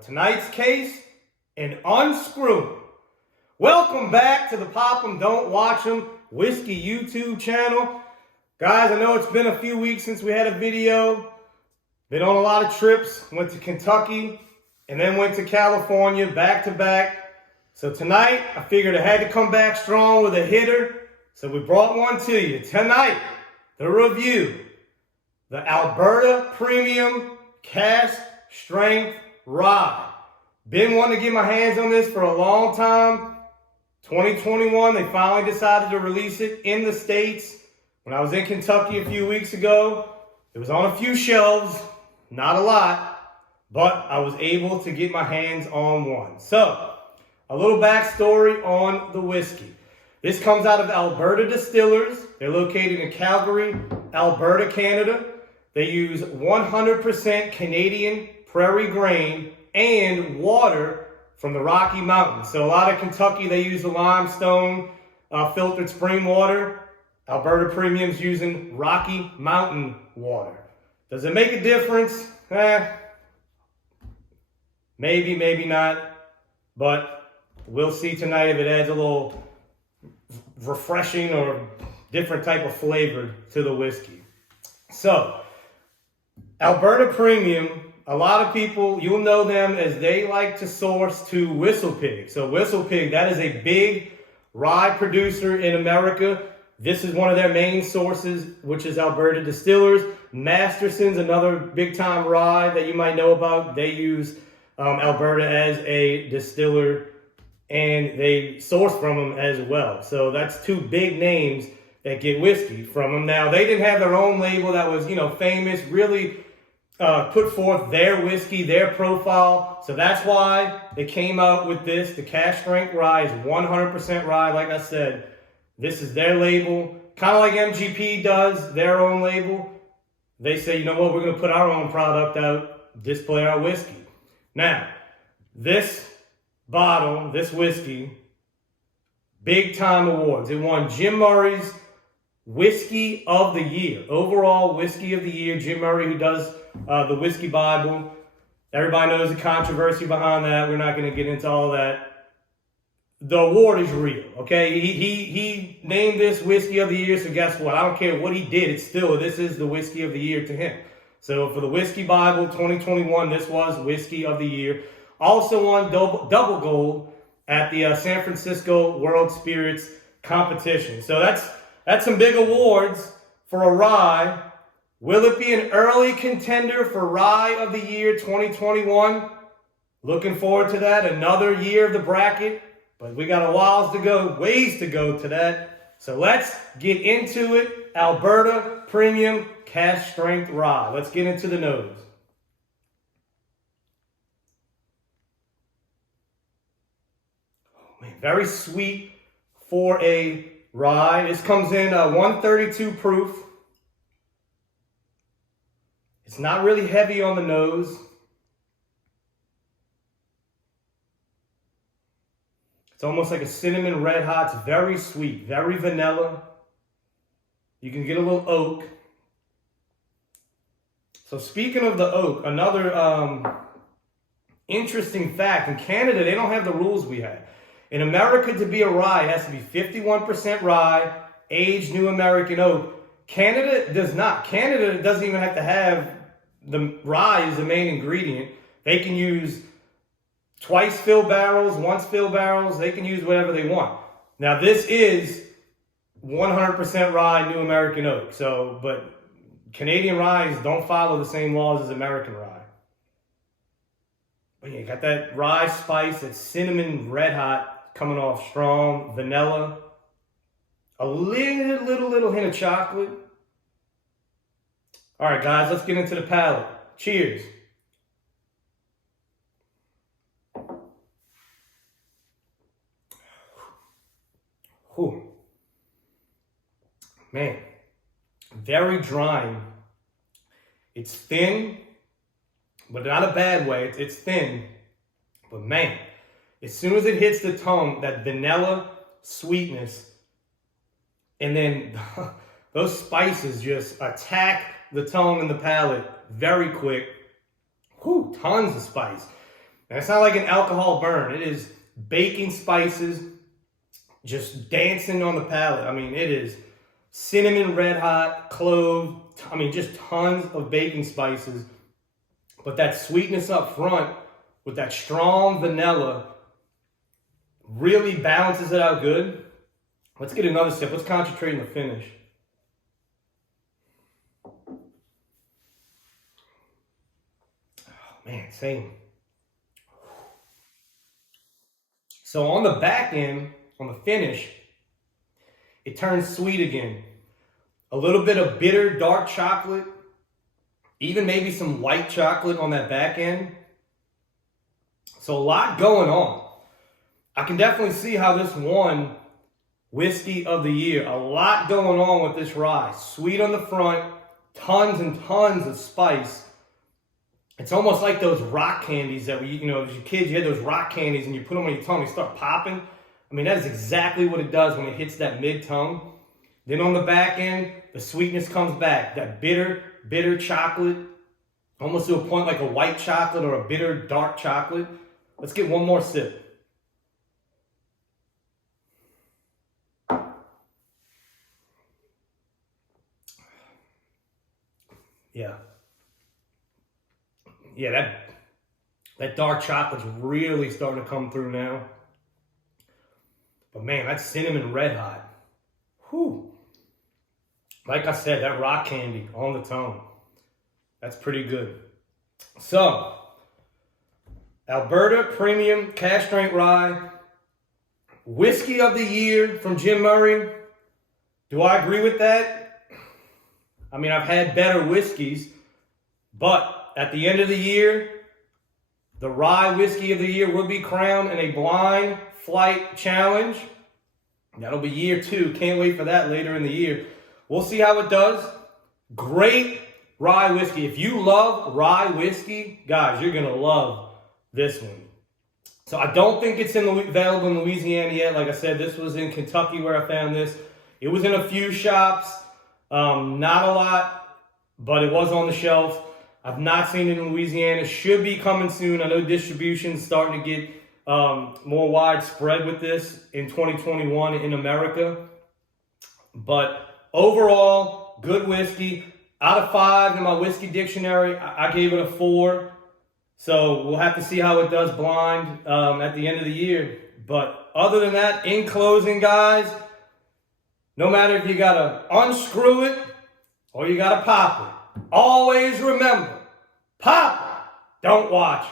On tonight's case, an unscrew. Welcome back to the Pop 'em Don't Watch 'em Whiskey YouTube channel. Guys, I know it's been a few weeks since we had a video. Been on a lot of trips. Went to Kentucky and then went to California back to back. So tonight, I figured I had to come back strong with a hitter. So we brought one to you. Tonight, the review. The Alberta Premium Cask Strength Rye. Been wanting to get my hands on this for a long time. 2021, they finally decided to release it in the States. When I was in Kentucky a few weeks ago, it was on a few shelves, not a lot, but I was able to get my hands on one. So, a little backstory on the whiskey. This comes out of Alberta Distillers. They're located in Calgary, Alberta, Canada. They use 100% Canadian prairie grain and water from the Rocky Mountains. So a lot of Kentucky, they use the limestone filtered spring water. Alberta Premium's using Rocky Mountain water. Does it make a difference? Maybe, maybe not. But we'll see tonight if it adds a little refreshing or different type of flavor to the whiskey. So, Alberta Premium, a lot of people, you'll know them as they like to source to Whistle Pig. So Whistle Pig, that is a big rye producer in America. This is one of their main sources, which is Alberta Distillers. Masterson's another big time rye that you might know about. They use Alberta as a distiller and they source from them as well. So that's two big names that get whiskey from them. Now, they didn't have their own label that was, famous, really put forth their whiskey, their profile. So that's why they came out with this. The Cask Strength Rye is 100% rye. Like I said, this is their label. Kind of like MGP does their own label. They say, you know what, we're going to put our own product out, display our whiskey. Now, this bottle, this whiskey, big time awards. It won Jim Murray's Whiskey of the Year. Overall Whiskey of the Year. Jim Murray, who does the Whiskey Bible. Everybody knows the controversy behind that. We're not going to get into all that. The award is real, okay? He named this Whiskey of the Year, so guess what? I don't care what he did. It's still, this is the Whiskey of the Year to him. So for the Whiskey Bible 2021, this was Whiskey of the Year. Also won double gold at the San Francisco World Spirits competition. So that's some big awards for a rye. Will it be an early contender for Rye of the Year 2021? Looking forward to that. Another year of the bracket. But we got a ways to go to that. So let's get into it. Alberta Premium Cask Strength Rye. Let's get into the nose. Oh man, very sweet for a rye. This comes in 132 proof. It's not really heavy on the nose. It's almost like a cinnamon red hot. It's very sweet, very vanilla. You can get a little oak. So speaking of the oak, another interesting fact, in Canada, they don't have the rules we have. In America, to be a rye, it has to be 51% rye, aged new American oak. Canada does not. Canada doesn't even have to have the rye as the main ingredient. They can use twice filled barrels, once filled barrels. They can use whatever they want. Now, this is 100% rye, new American oak. So, but Canadian ryes don't follow the same laws as American rye. But yeah, you got that rye spice, that cinnamon red hot coming off strong, vanilla, a little hint of chocolate. All right, guys, let's get into the palate. Cheers. Whew. Man, very drying. It's thin, but not a bad way. It's thin, but man, as soon as it hits the tongue, that vanilla sweetness, and then those spices just attack the tongue and the palate very quick. Whew, tons of spice. And it's not like an alcohol burn. It is baking spices just dancing on the palate. I mean, it is cinnamon red hot, clove, I mean, just tons of baking spices. But that sweetness up front with that strong vanilla really balances it out good. Let's get another sip. Let's concentrate on the finish. Oh, man, same. So on the back end, on the finish, it turns sweet again. A little bit of bitter dark chocolate, even maybe some white chocolate on that back end. So a lot going on. I can definitely see how this won Whiskey of the Year. A lot going on with this rye. Sweet on the front, tons and tons of spice. It's almost like those rock candies that we, as your kids, you had those rock candies and you put them on your tongue, they start popping. I mean, that is exactly what it does when it hits that mid-tongue. Then on the back end, the sweetness comes back. That bitter chocolate, almost to a point like a white chocolate or a bitter dark chocolate. Let's get one more sip. Yeah, that dark chocolate's really starting to come through now. But man, that cinnamon red hot. Whew. Like I said, that rock candy on the tongue. That's pretty good. So, Alberta Premium Cask Strength Rye. Whiskey of the Year from Jim Murray. Do I agree with that? I mean, I've had better whiskeys, but at the end of the year, the Rye Whiskey of the Year will be crowned in a blind flight challenge. That'll be year 2. Can't wait for that later in the year. We'll see how it does. Great rye whiskey. If you love rye whiskey, guys, you're going to love this one. So I don't think it's available in Louisiana yet. Like I said, this was in Kentucky where I found this. It was in a few shops. Not a lot, but it was on the shelf. I've not seen it in Louisiana. Should be coming soon. I know distribution's starting to get more widespread with this in 2021 in America. But overall, good whiskey. Out of 5 in my whiskey dictionary, I gave it a 4. So we'll have to see how it does blind at the end of the year. But other than that, in closing, guys, no matter if you got to unscrew it or you got to pop it, always remember, pop it, don't watch it.